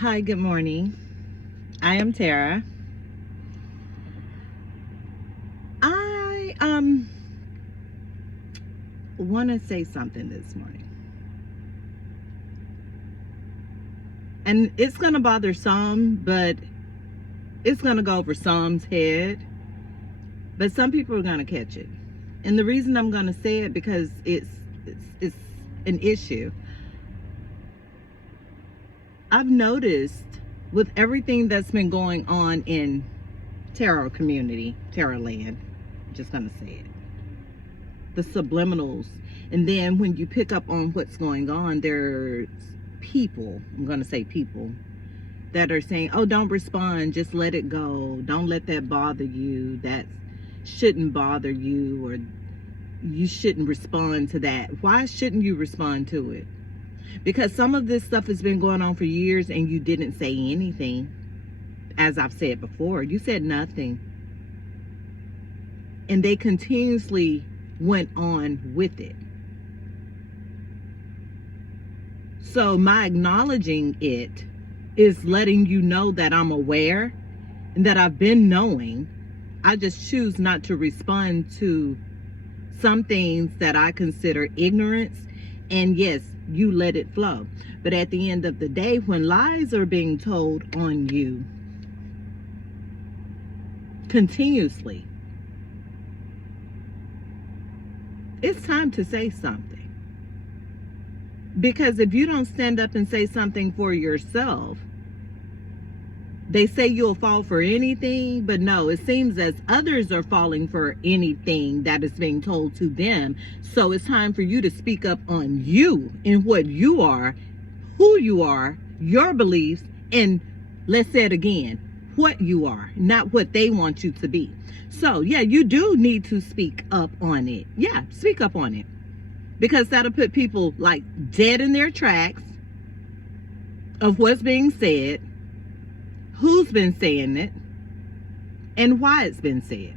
Hi, good morning. I am Tara. I want to say something this morning. And it's going to bother some, but it's going to go over some's head. But some people are going to catch it. And the reason I'm going to say it because it's an issue. I've noticed with everything that's been going on in tarot community, tarot land, I'm just going to say it. The subliminals, and then when you pick up on what's going on, there's people, I'm going to say people, that are saying, oh, don't respond, just let it go, don't let that bother you, that shouldn't bother you, or you shouldn't respond to that. Why shouldn't you respond to it? Because some of this stuff has been going on for years and you didn't say anything. As I've said before, you said nothing, and they continuously went on with it. So my acknowledging it is letting you know that I'm aware and that I've been knowing. I just choose not to respond to some things that I consider ignorance. And yes, you let it flow. But at the end of the day, when lies are being told on you continuously, it's time to say something. Because if you don't stand up and say something for yourself, they say you'll fall for anything, but no, it seems as others are falling for anything that is being told to them. So it's time for you to speak up on you and what you are, who you are, your beliefs, and let's say it again, what you are, not what they want you to be. So yeah, you do need to speak up on it. Yeah, speak up on it. Because that'll put people like dead in their tracks of what's being said, who's been saying it, and why it's been said.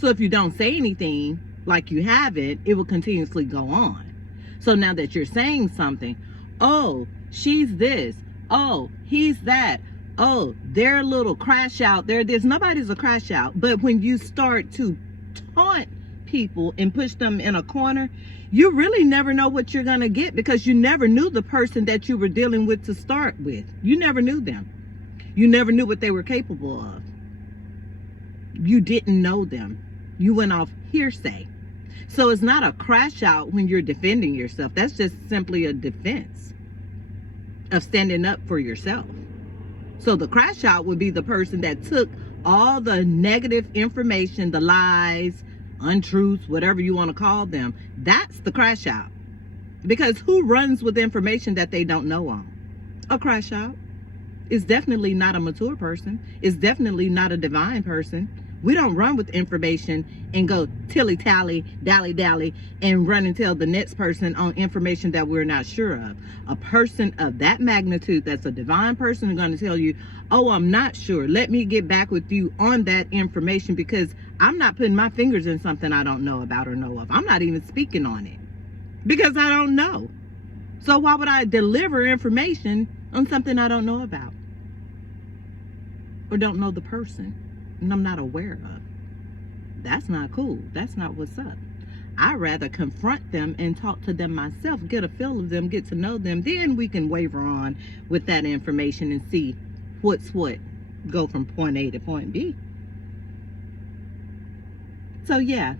So if you don't say anything like you haven't, it will continuously go on. So now that you're saying something, oh, she's this, oh, he's that, oh, they're a little crash out, they're this. Nobody's a crash out. But when you start to taunt people and push them in a corner, you really never know what you're going to get, because you never knew the person that you were dealing with to start with. You never knew them. You never knew what they were capable of. You didn't know them. You went off hearsay. So it's not a crash out when you're defending yourself. That's just simply a defense of standing up for yourself. So the crash out would be the person that took all the negative information, the lies, untruths, whatever you want to call them. That's the crash out. Because who runs with information that they don't know on? A crash out is definitely not a mature person. It's definitely not a divine person. We don't run with information and go tilly-tally, dally-dally, and run and tell the next person on information that we're not sure of. A person of that magnitude, that's a divine person, is going to tell you, oh, I'm not sure. Let me get back with you on that information, because I'm not putting my fingers in something I don't know about or know of. I'm not even speaking on it because I don't know. So why would I deliver information on something I don't know about or don't know the person and I'm not aware of? That's not cool. That's not what's up. I'd rather confront them and talk to them myself, get a feel of them, get to know them. Then we can waver on with that information and see what's what. Go from point A to point B. So yeah,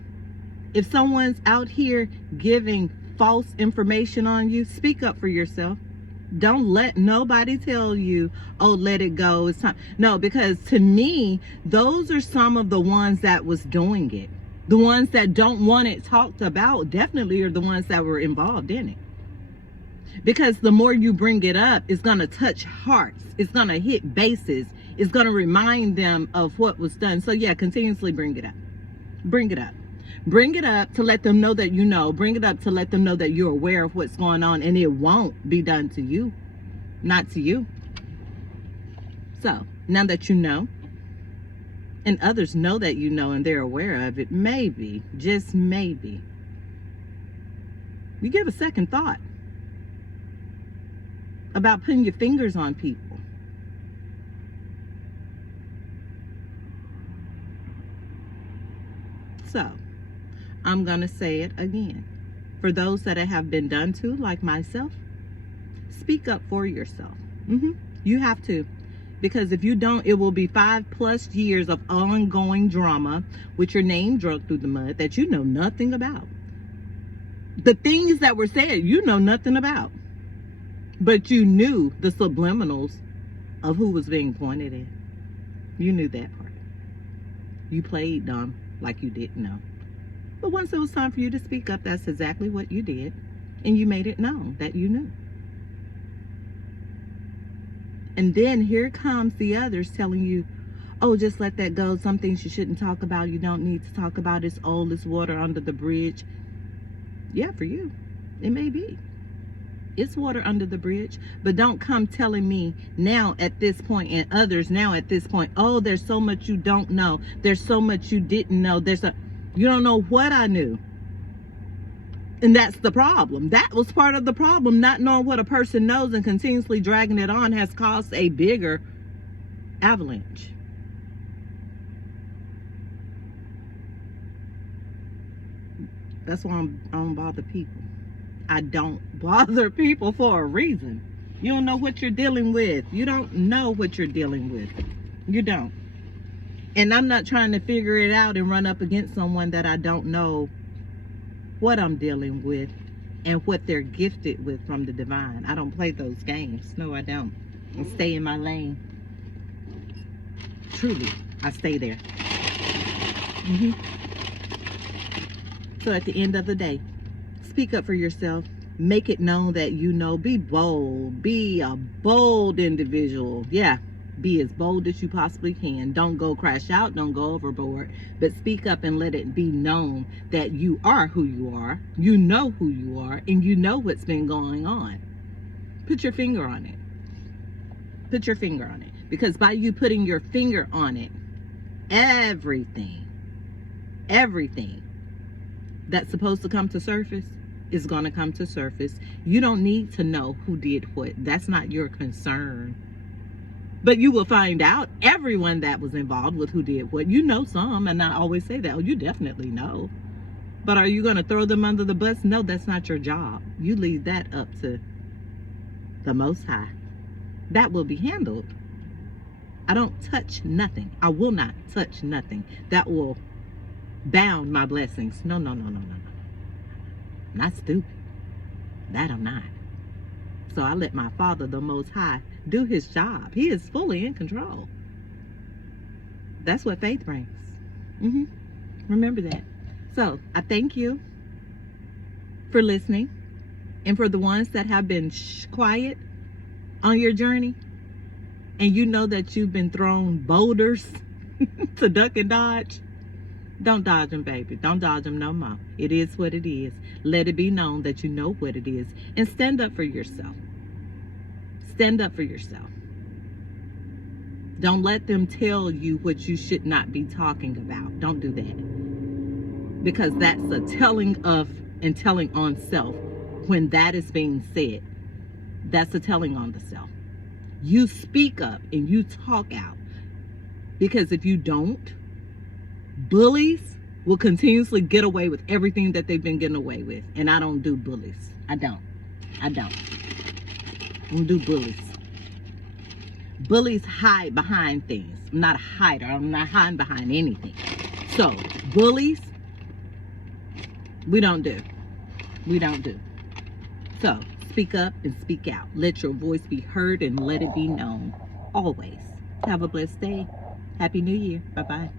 if someone's out here giving false information on you, speak up for yourself. Don't let nobody tell you, oh, let it go, it's time. No, because to me, those are some of the ones that was doing it. The ones that don't want it talked about definitely are the ones that were involved in it. Because the more you bring it up, it's going to touch hearts. It's going to hit bases. It's going to remind them of what was done. So yeah, continuously bring it up. Bring it up. Bring it up to let them know that you know. Bring it up to let them know that you're aware of what's going on, and it won't be done to you. Not to you. So, now that you know, and others know that you know and they're aware of it, maybe, just maybe, you give a second thought about putting your fingers on people. So, I'm going to say it again. For those that have been done to, like myself, speak up for yourself. You have to. Because if you don't, it will be 5+ years of ongoing drama with your name dragged through the mud that you know nothing about. The things that were said, you know nothing about. But you knew the subliminals of who was being pointed at. You knew that part. You played dumb like you didn't know. But once it was time for you to speak up, that's exactly what you did. And you made it known that you knew. And then here comes the others telling you, oh, just let that go. Some things you shouldn't talk about. You don't need to talk about. It's old. It's water under the bridge. Yeah, for you, it may be. It's water under the bridge. But don't come telling me now at this point and others now at this point, oh, there's so much you don't know. There's so much you didn't know. You don't know what I knew. And that's the problem. That was part of the problem. Not knowing what a person knows and continuously dragging it on has caused a bigger avalanche. That's why I don't bother people. I don't bother people for a reason. You don't know what you're dealing with. You don't know what you're dealing with. You don't. And I'm not trying to figure it out and run up against someone that I don't know what I'm dealing with and what they're gifted with from the divine. I don't play those games. No, I don't. I stay in my lane. Truly, I stay there. So at the end of the day, speak up for yourself. Make it known that you know. Be bold. Be a bold individual. Yeah. Be as bold as you possibly can. Don't go crash out. Don't go overboard. But speak up and let it be known that you are who you are. You know who you are. And you know what's been going on. Put your finger on it. Put your finger on it. Because by you putting your finger on it, everything that's supposed to come to surface is going to come to surface. You don't need to know who did what. That's not your concern. But you will find out everyone that was involved with who did what. You know some, and I always say that. Oh, you definitely know. But are you going to throw them under the bus? No, that's not your job. You leave that up to the Most High. That will be handled. I don't touch nothing. I will not touch nothing that will bound my blessings. No. I'm not stupid. That I'm not. So I let my Father, the Most High, do his job. He is fully in control. That's what faith brings. Remember that. So I thank you for listening. And for the ones that have been quiet on your journey, and you know that you've been thrown boulders to duck and dodge, don't dodge them, baby. Don't dodge them no more. It is what it is. Let it be known that you know what it is. And stand up for yourself. Stand up for yourself. Don't let them tell you what you should not be talking about. Don't do that. Because that's a telling of and telling on self. When that is being said, that's a telling on the self. You speak up and you talk out. Because if you don't, bullies will continuously get away with everything that they've been getting away with. And I don't do bullies. I don't do bullies. Bullies hide behind things. I'm not a hider. I'm not hiding behind anything. So, bullies, we don't do. So, speak up and speak out. Let your voice be heard and let it be known. Always. Have a blessed day. Happy New Year. Bye-bye.